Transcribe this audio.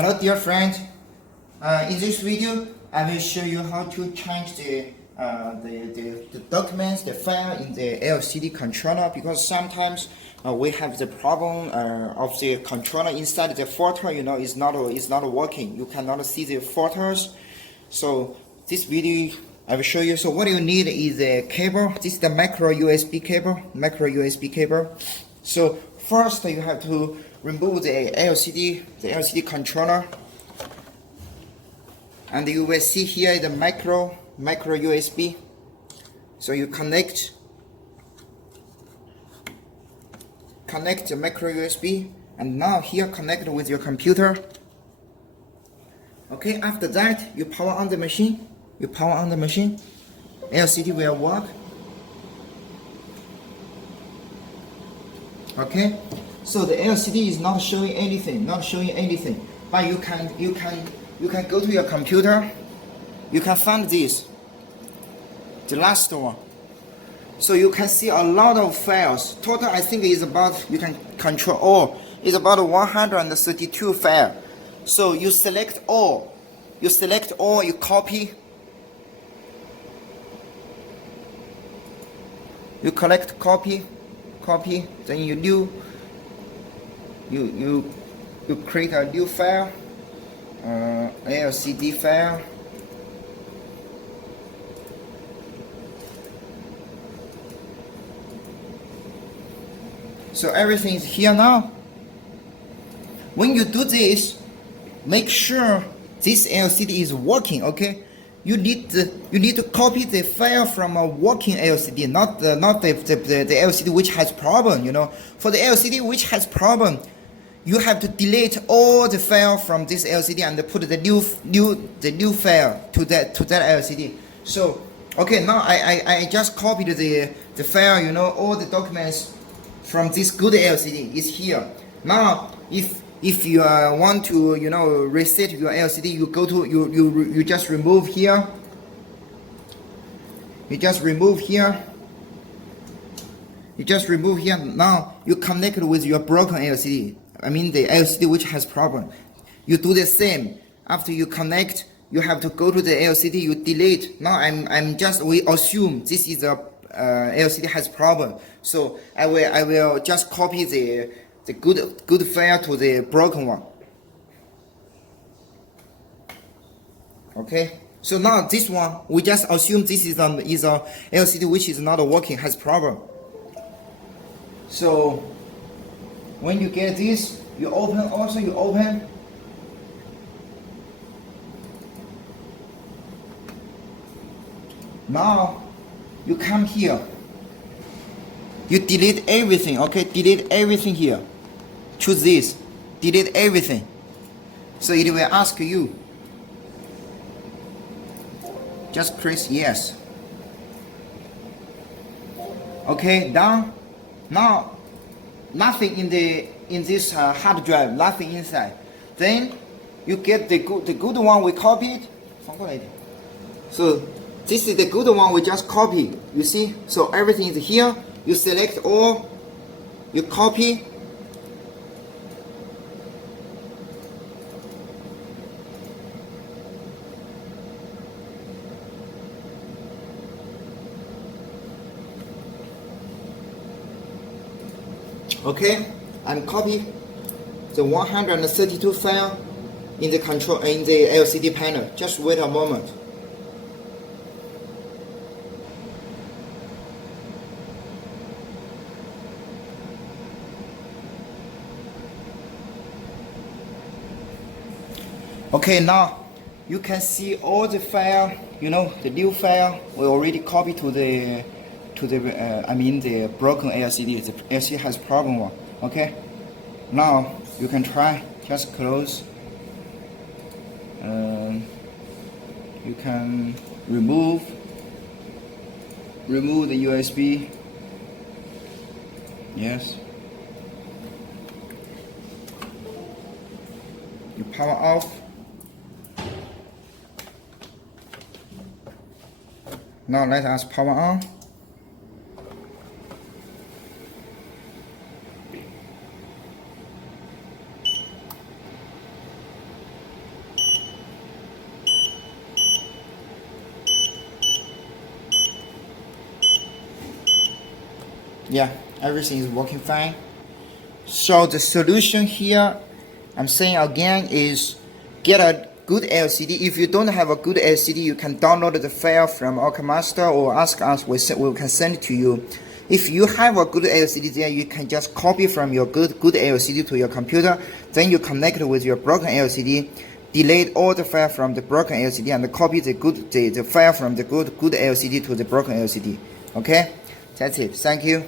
Hello dear friend, in this video I will show you how to change the documents, the file in the LCD controller, because sometimes we have the problem of the controller inside the photo, is not working. You cannot see the photos. So this video I will show you. So what you need is a cable. This is the micro USB cable. So first you have to remove the LCD controller, and you will see here the micro USB. So you connect the micro USB, and now here connect with your computer. Okay, after that you power on the machine. LCD will work. Okay, so the LCD is not showing anything, but you can go to your computer. You can find this, the last one. So you can see a lot of files. Total I think is about, you can control all, is about 132 files. So you select all, you copy, you copy, then you create a new file, LCD file. So everything is here now. When you do this, make sure this LCD is working. Okay, you need to copy the file from a working LCD, not the LCD which has problem. For the LCD which has problem, you have to delete all the file from this LCD and put the new file to that LCD. So okay, now I just copied the file. All the documents from this good LCD is here. Now if you want to reset your LCD, you go to you just remove here. Now you connect it with your broken LCD. I mean the LCD which has problem. You do the same. After you connect, you have to go to the LCD. You delete. Now we assume this is a LCD has problem. So I will just copy the good file to the broken one. Okay. So now this one, we just assume this is a LCD which is not working, has problem. So when you get this, you open. Now you come here. You delete everything. Okay, delete everything here. Choose this. Delete everything. So it will ask you. Just press yes. Okay, done. Now nothing in this hard drive, nothing inside. Then you get the good one we copied. So this is the good one we just copied. You see? So everything is here. You select all. You copy. Okay, and copy the 132 file in the LCD panel. Just wait a moment. Okay, now you can see all the file. The new file we already copied to the broken LCD. The LCD has problem one. Okay, now you can try. Just close. You can remove the USB. Yes. You power off. Now let us power on. Yeah, everything is working fine. So the solution here, I'm saying again, is get a good LCD. If you don't have a good LCD, you can download the file from OrcaMaster or ask us, we can send it to you. If you have a good LCD there, you can just copy from your good LCD to your computer, then you connect it with your broken LCD, delete all the file from the broken LCD and copy the file from the good LCD to the broken LCD. Okay? That's it. Thank you.